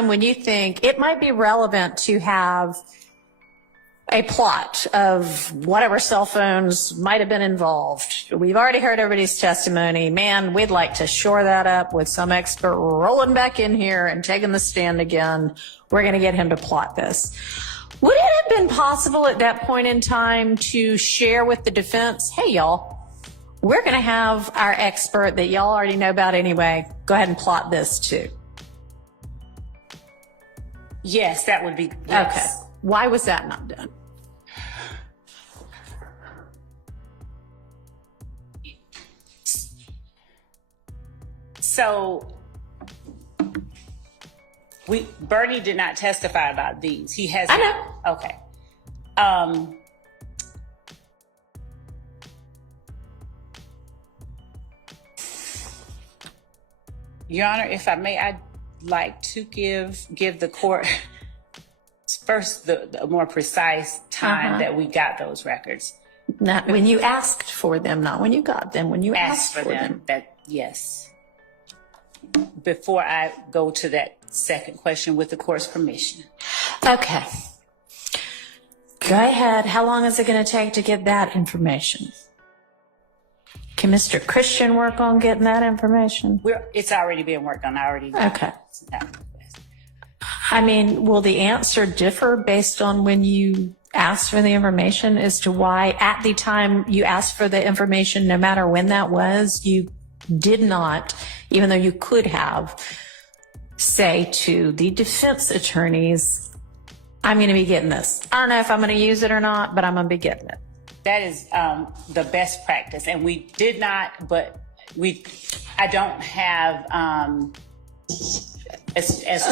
when you think it might be relevant to have a plot of whatever cell phones might have been involved. We've already heard everybody's testimony. Man, we'd like to shore that up with some expert rolling back in here and taking the stand again. We're going to get him to plot this. Would it have been possible at that point in time to share with the defense, hey, y'all, we're going to have our expert that y'all already know about anyway. Go ahead and plot this too. Yes, that would be. Yes. Okay. Why was that not done? So Bernie did not testify about these. He has. I know. Okay. Your Honor, if I may, I'd like to give the court first the more precise time that we got those records. Not when you asked for them, not when you got them, when you asked for them. That, yes. Before I go to that second question with the court's permission. Okay. Go ahead. How long is it going to take to get that information? Can Mr. Christian work on getting that information? It's already being worked on. Okay. I mean, will the answer differ based on when you asked for the information as to why at the time you asked for the information, no matter when that was, you did not, even though you could have, say to the defense attorneys, I'm going to be getting this. I don't know if I'm going to use it or not, but I'm going to be getting it. That is the best practice. And we did not, but I don't have a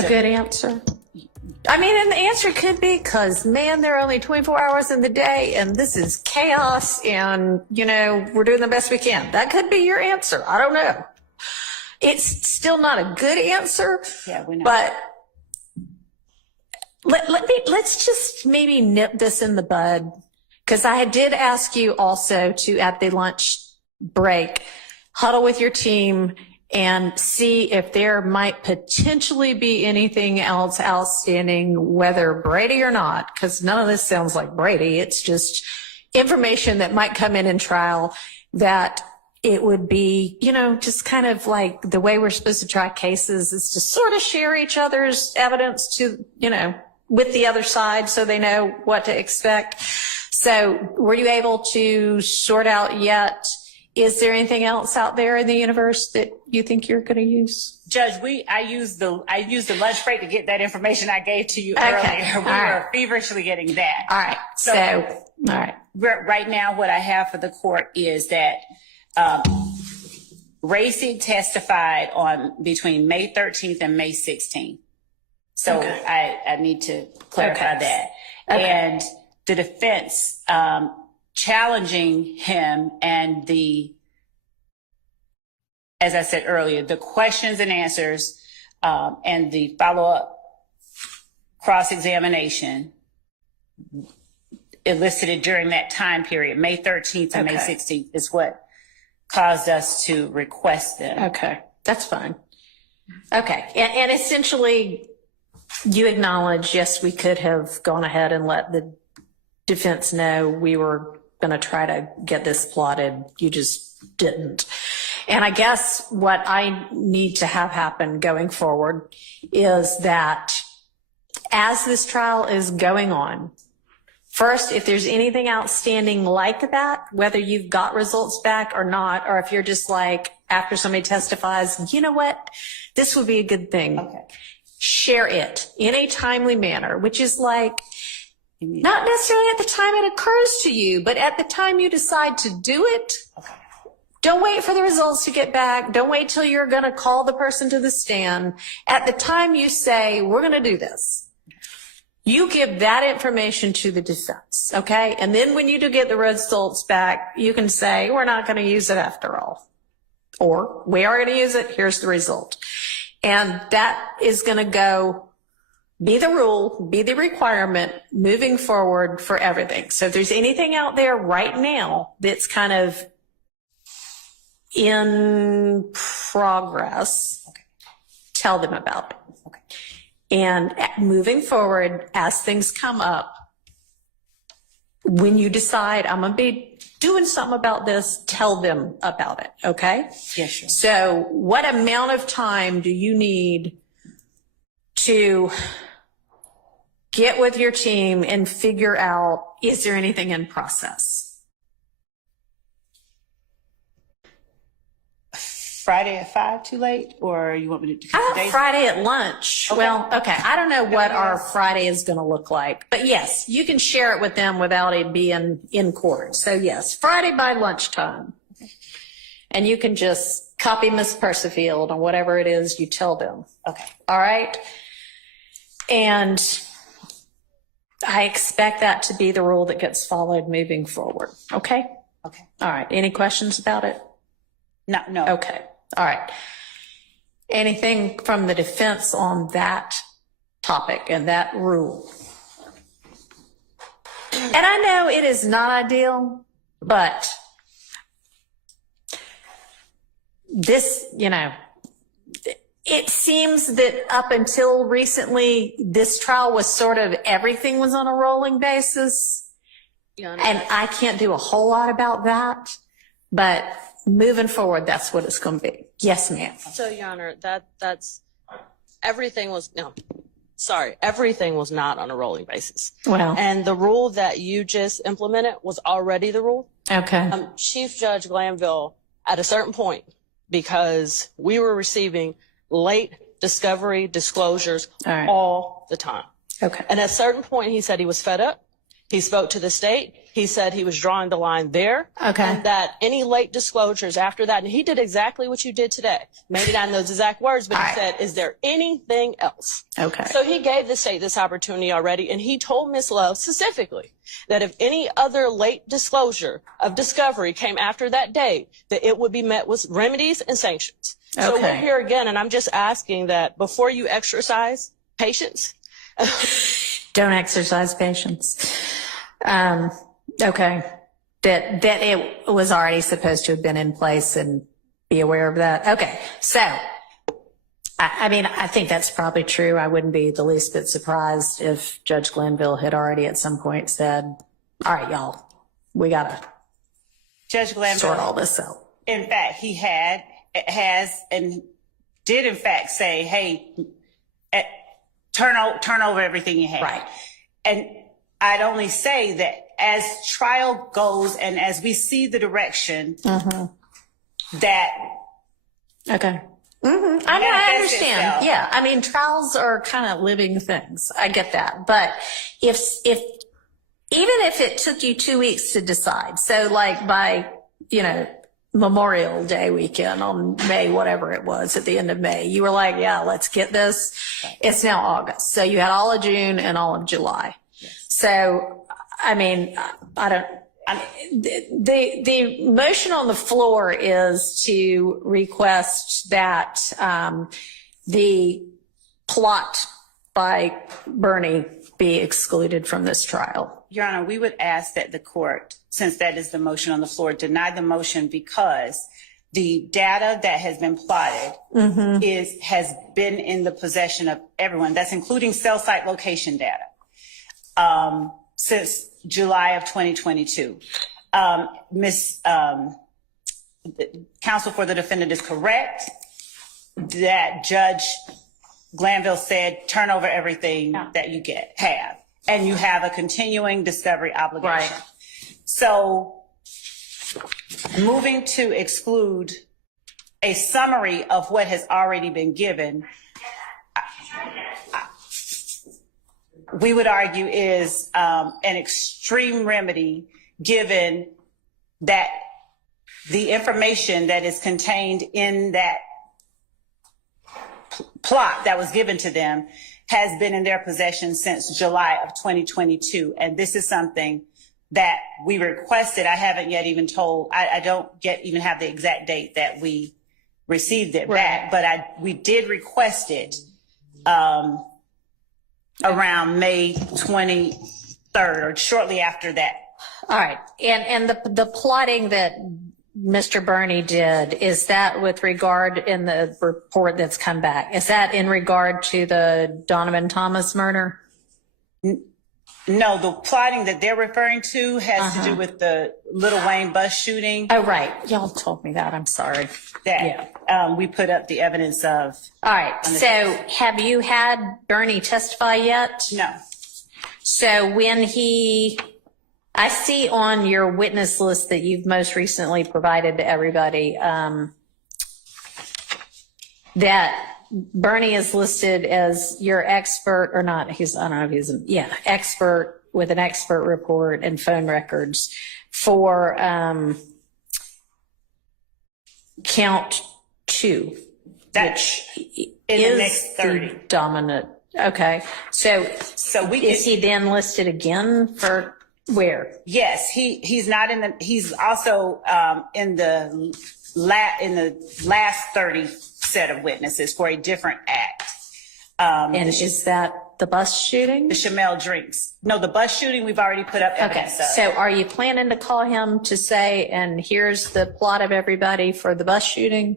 good answer. I mean, and the answer could be because, man, there are only 24 hours in the day and this is chaos and, you know, we're doing the best we can. That could be your answer. I don't know. It's still not a good answer. Yeah, we know. But let's just maybe nip this in the bud. Because I did ask you also to, at the lunch break, huddle with your team and see if there might potentially be anything else outstanding, whether Brady or not, because none of this sounds like Brady. It's just information that might come in trial that it would be, you know, just kind of like the way we're supposed to try cases is to sort of share each other's evidence to, you know, with the other side so they know what to expect. So were you able to sort out yet? Is there anything else out there in the universe that you think you're going to use? Judge, I used the lunch break to get that information I gave to you earlier. We were feverishly getting that. All right. So all right. Right now, what I have for the court is that Racy testified on between May 13th and May 16th. So I need to clarify that. And the defense challenging him and as I said earlier, the questions and answers and the follow-up cross-examination elicited during that time period, May 13th and May 16th, is what caused us to request them. Okay, that's fine. Okay, and essentially you acknowledge, yes, we could have gone ahead and let the defense know we were going to try to get this plotted. You just didn't. And I guess what I need to have happen going forward is that as this trial is going on, first, if there's anything outstanding like that, whether you've got results back or not, or if you're just like, after somebody testifies, you know what, this would be a good thing. Okay. Share it in a timely manner, which is like, not necessarily at the time it occurs to you, but at the time you decide to do it. Okay. Don't wait for the results to get back. Don't wait till you're going to call the person to the stand. At the time you say, we're going to do this, you give that information to the defense, okay? And then when you do get the results back, you can say, we're not going to use it after all. Or, we are going to use it, here's the result. And that is going to be the rule, be the requirement moving forward for everything. So if there's anything out there right now that's kind of in progress, tell them about it. Okay. And moving forward, as things come up, when you decide I'm going to be doing something about this, tell them about it, okay? Yes, sure. So what amount of time do you need to get with your team and figure out, is there anything in process? Friday at 5 too late, or you want me to do How today? about Friday at lunch? Okay. Well, okay. I don't know what our Friday is going to look like, but yes, you can share it with them without it being in court. So yes, Friday by lunchtime. And you can just copy Miss Persefield on whatever it is you tell them. Okay. All right. And I expect that to be the rule that gets followed moving forward. Okay. Okay. All right. Any questions about it? No. Okay. All right. Anything from the defense on that topic and that rule? And I know it is not ideal, but this, it seems that up until recently, this trial was sort of everything was on a rolling basis. And I can't do a whole lot about that, but moving forward, that's what it's going to be. Yes, ma'am. So, Your Honor, everything was not on a rolling basis. Well, And the rule that you just implemented was already the rule. okay. Chief Judge Glanville, at a certain point, because we were receiving late discovery disclosures All right. all the time. Okay. And at a certain point, he said he was fed up. He spoke to the state. He said he was drawing the line there. Okay. And that any late disclosures after that, and he did exactly what you did today. Maybe not in those exact words, but he said, is there anything else? Okay. So he gave the state this opportunity already, and he told Ms. Love specifically that if any other late disclosure of discovery came after that date, that it would be met with remedies and sanctions. So Okay. we're here again, and I'm just asking that before you exercise patience, Don't exercise patience. Okay. That it was already supposed to have been in place and be aware of that. Okay. So, I think that's probably true. I wouldn't be the least bit surprised if Judge Glanville had already at some point said, all right, y'all, we got to Judge Glanville, sort all this out. in fact, he has and did in fact say, hey, turn over everything you have. Right. And I'd only say that as trial goes and as we see the direction that Okay. I understand. itself. Yeah. I mean, trials are kind of living things. I get that. But even if it took you 2 weeks to decide, so like by, Memorial Day weekend on May, whatever it was at the end of May, you were like, yeah, let's get this. Right. It's now August. So you had all of June and all of July. Yes. So, I mean, the motion on the floor is to request that the plot by Bernie be excluded from this trial. Your Honor, we would ask that the court, since that is the motion on the floor, deny the motion because the data that has been plotted has been in the possession of everyone. That's including cell site location data since July of 2022. Counsel for the defendant is correct that Judge Glanville said turn over everything that you have. And you have a continuing discovery obligation. Right. So moving to exclude a summary of what has already been given, we would argue is an extreme remedy given that the information that is contained in that plot that was given to them has been in their possession since July of 2022. And this is something that we requested. I haven't yet even told, I don't yet even have the exact date that we received it back, but we did request it around May 23rd or shortly after that. All right. And the plotting that Mr. Burney did, is that with regard in the report that's come back? Is that in regard to the Donovan Thomas murder? No, the plotting that they're referring to has to do with the Lil Wayne bus shooting. Oh, right. Y'all told me that. I'm sorry. That we put up the evidence of. All right. So have you had Burney testify yet? No. So when I see on your witness list that you've most recently provided to everybody, that Burney is listed as your expert or not. I don't know if he's expert with an expert report and phone records for count 2. That's in the next 30. The dominant. Okay. So is he then listed again for where? Yes, he's not in the. He's also in the last 30 set of witnesses for a different act. And is that the bus shooting? The Chamel drinks. No, the bus shooting we've already put up evidence of. So are you planning to call him to say, and here's the plot of everybody for the bus shooting?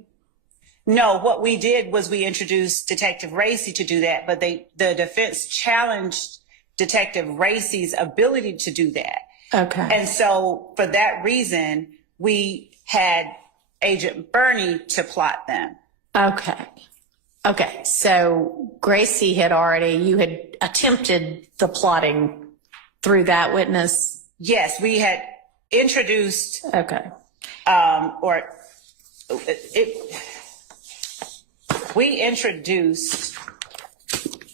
No, what we did was we introduced Detective Racy to do that, but the defense challenged Detective Racy's ability to do that. Okay. And so for that reason, we had Agent Burney to plot them. Okay. Okay. So Gracie you had attempted the plotting through that witness? Yes, we had introduced. Okay. We introduced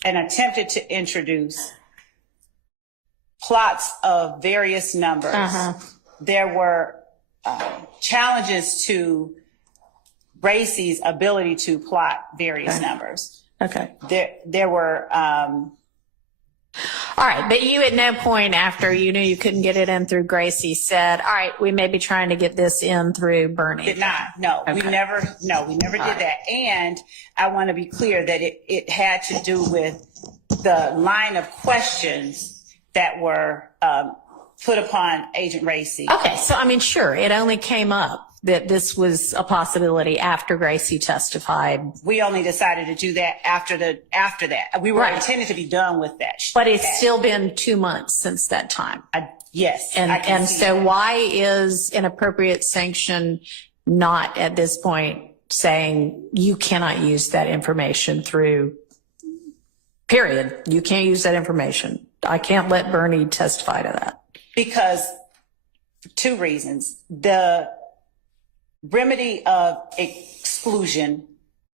and attempted to introduce plots of various numbers. There were challenges to Racy's ability to plot various numbers. Okay. There were. All right, but you at no point after you knew you couldn't get it in through Gracie said, all right, we may be trying to get this in through Burney. Did not. No, Okay. we never did that. And I want to be clear that it had to do with the line of questions that were put upon Agent Racy. Okay, so I mean, sure, it only came up that this was a possibility after Gracie testified. We only decided to do that after that. We were intended to be done with that. But it's still been 2 months since that time. Yes. And so why is an appropriate sanction not at this point saying you cannot use that information through, period. You can't use that information. I can't let Burney testify to that. Because 2 reasons. The remedy of exclusion,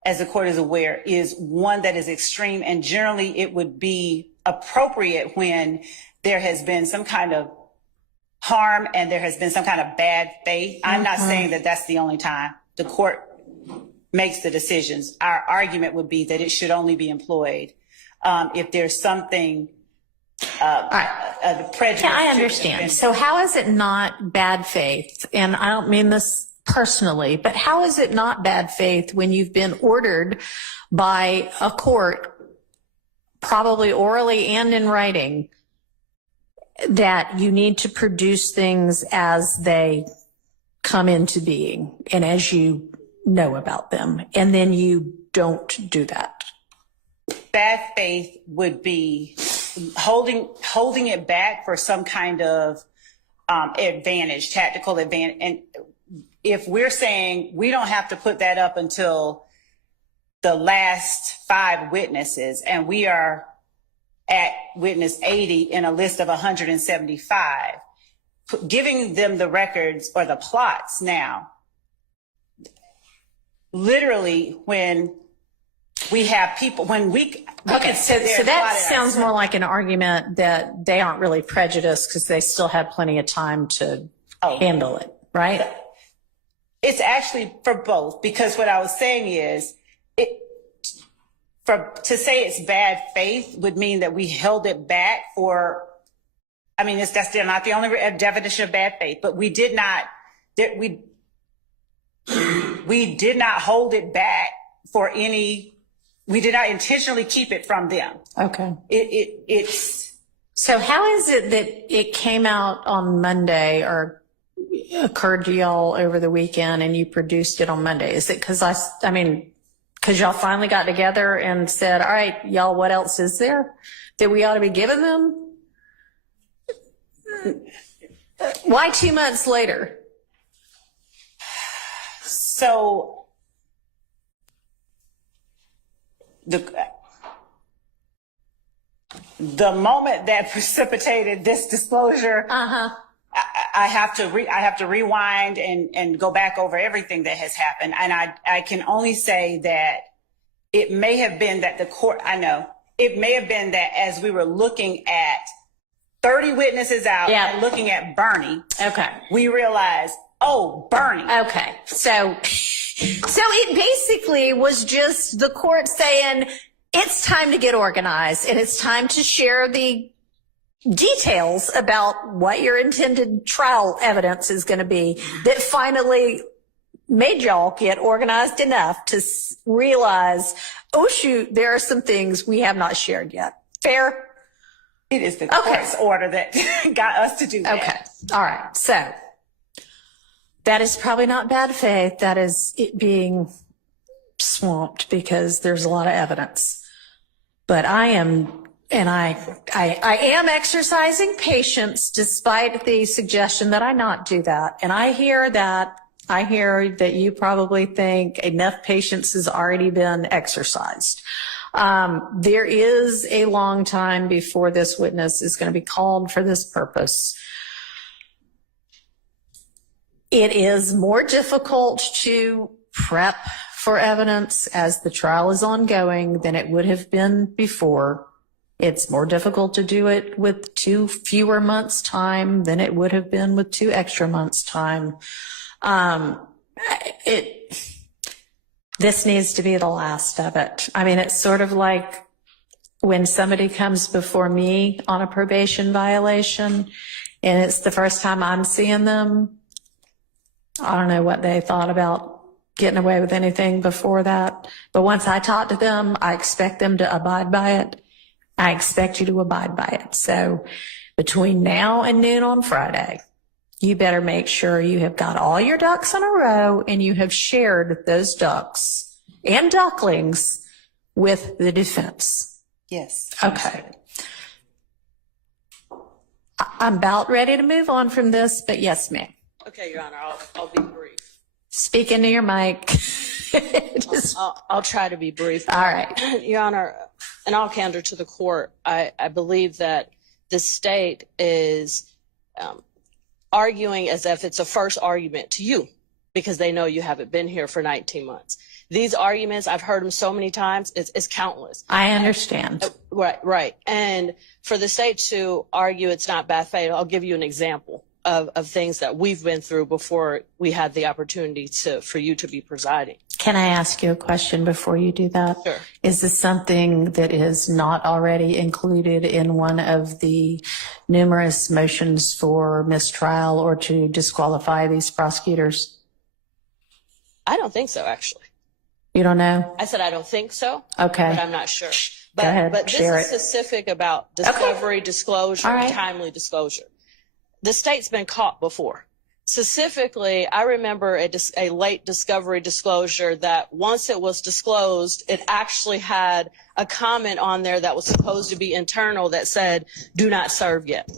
as the court is aware, is one that is extreme, and generally it would be appropriate when there has been some kind of harm and there has been some kind of bad faith. I'm not saying that that's the only time the court makes the decisions. Our argument would be that it should only be employed if there's something prejudice. Yeah, I understand. So how is it not bad faith? And I don't mean this personally, but how is it not bad faith when you've been ordered by a court, probably orally and in writing, that you need to produce things as they come into being and as you know about them, and then you don't do that? Bad faith would be holding it back for some kind of advantage, tactical advantage. And if we're saying we don't have to put that up until the last 5 witnesses, and we are at witness 80 in a list of 175, giving them the records or the plots now, literally when we have people, Okay, so that sounds more like an argument that they aren't really prejudiced because they still have plenty of time to handle it, right? It's actually for both, because what I was saying is, to say it's bad faith would mean that we held it back for, I mean, that's still not the only definition of bad faith, but we did not hold it back for any. We did not intentionally keep it from them. Okay. It's. So how is it that it came out on Monday, or occurred to y'all over the weekend and you produced it on Monday? Is it because because y'all finally got together and said, all right, y'all, what else is there that we ought to be giving them? Why 2 months later? So the moment that precipitated this disclosure, I have to rewind and go back over everything that has happened. And I can only say that it may have been that it may have been that as we were looking at 30 witnesses out and looking at Bernie, we realized, oh, Bernie. Okay. So it basically was just the court saying, it's time to get organized and it's time to share the details about what your intended trial evidence is going to be that finally made y'all get organized enough to realize, oh, shoot, there are some things we have not shared yet. Fair? It is the court's order that got us to do that. Okay. All right. So that is probably not bad faith. That is it being swamped because there's a lot of evidence. But I am exercising patience despite the suggestion that I not do that. And I hear that you probably think enough patience has already been exercised. There is a long time before this witness is going to be called for this purpose. It is more difficult to prep for evidence as the trial is ongoing than it would have been before. It's more difficult to do it with 2 fewer months' time than it would have been with 2 extra months' time. This needs to be the last of it. I mean, it's sort of like when somebody comes before me on a probation violation and it's the first time I'm seeing them. I don't know what they thought about getting away with anything before that. But once I talk to them, I expect them to abide by it. I expect you to abide by it. So between now and noon on Friday, you better make sure you have got all your ducks in a row and you have shared those ducks and ducklings with the defense. Yes. Okay. I'm about ready to move on from this, but yes, ma'am. Okay, Your Honor, I'll be brief. Speak into your mic. I'll try to be brief. All right. Your Honor, in all candor to the court, I believe that the state is arguing as if it's a first argument to you because they know you haven't been here for 19 months. These arguments, I've heard them so many times, it's countless. I understand. Right. And for the state to argue it's not bad faith, I'll give you an example of things that we've been through before we had the opportunity for you to be presiding. Can I ask you a question before you do that? Sure. Is this something that is not already included in one of the numerous motions for mistrial or to disqualify these prosecutors? I don't think so, actually. You don't know? I said I don't think so. Okay. But I'm not sure. Go ahead. But this is specific about discovery, disclosure, All right. timely disclosure. The state's been caught before. Specifically, I remember a late discovery disclosure that once it was disclosed, it actually had a comment on there that was supposed to be internal that said, do not serve yet.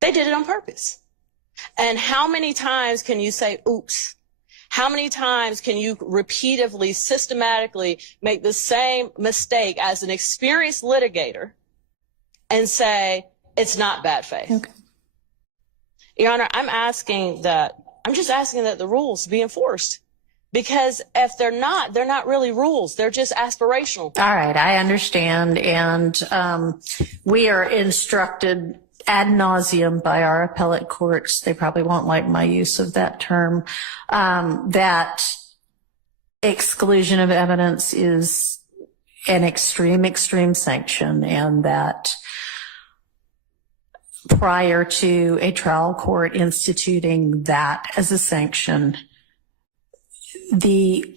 They did it on purpose. And how many times can you say, oops? How many times can you repeatedly, systematically make the same mistake as an experienced litigator and say, it's not bad faith? Okay. Your Honor, I'm just asking that the rules be enforced. Because if they're not really rules. They're just aspirational. All right. I understand. And we are instructed ad nauseum by our appellate courts. They probably won't like my use of that term. That exclusion of evidence is an extreme sanction, and that prior to a trial court instituting that as a sanction, the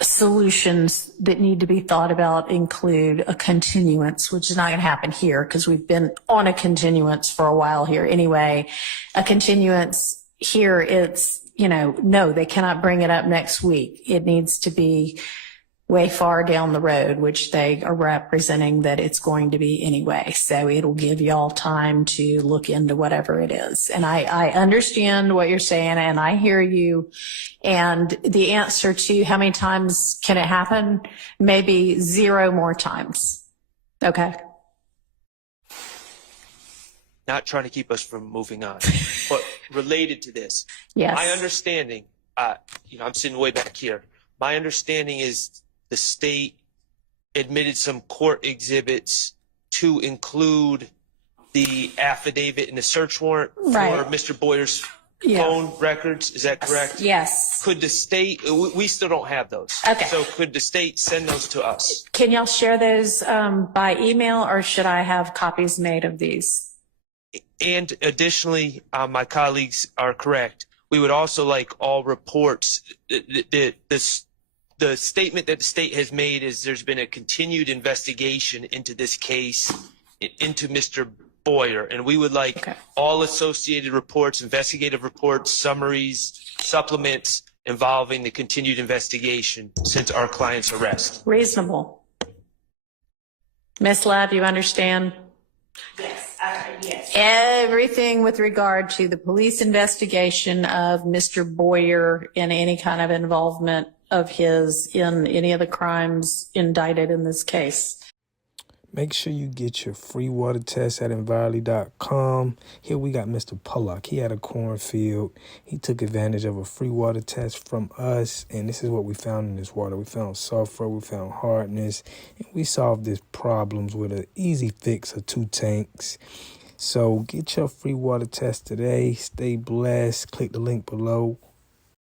solutions that need to be thought about include a continuance, which is not going to happen here because we've been on a continuance for a while here anyway. A continuance here, it's, no, they cannot bring it up next week. It needs to be way far down the road, which they are representing that it's going to be anyway. So it'll give y'all time to look into whatever it is. And I understand what you're saying and I hear you. And the answer to how many times can it happen? Maybe 0 more times. Okay. Not trying to keep us from moving on, but related to this. Yes. My understanding, I'm sitting way back here. My understanding is the state admitted some court exhibits to include the affidavit and the search warrant for Mr. Boyer's phone records. Is that correct? Yes. Could the state, we still don't have those. Okay. So could the state send those to us? Can y'all share those by email or should I have copies made of these? And additionally, my colleagues are correct. We would also like all reports. The statement that the state has made is there's been a continued investigation into this case, into Mr. Boyer, and we would like all associated reports, investigative reports, summaries, supplements involving the continued investigation since our client's arrest. Reasonable. Ms. Love, you understand? Yes, yes. Everything with regard to the police investigation of Mr. Boyer and any kind of involvement of his in any of the crimes indicted in this case. Make sure you get your free water test at envirely.com. Here we got Mr. Pollock. He had a cornfield. He took advantage of a free water test from us, and this is what we found in this water. We found sulfur, we found hardness, and we solved these problems with an easy fix of 2 tanks. So get your free water test today. Stay blessed. Click the link below.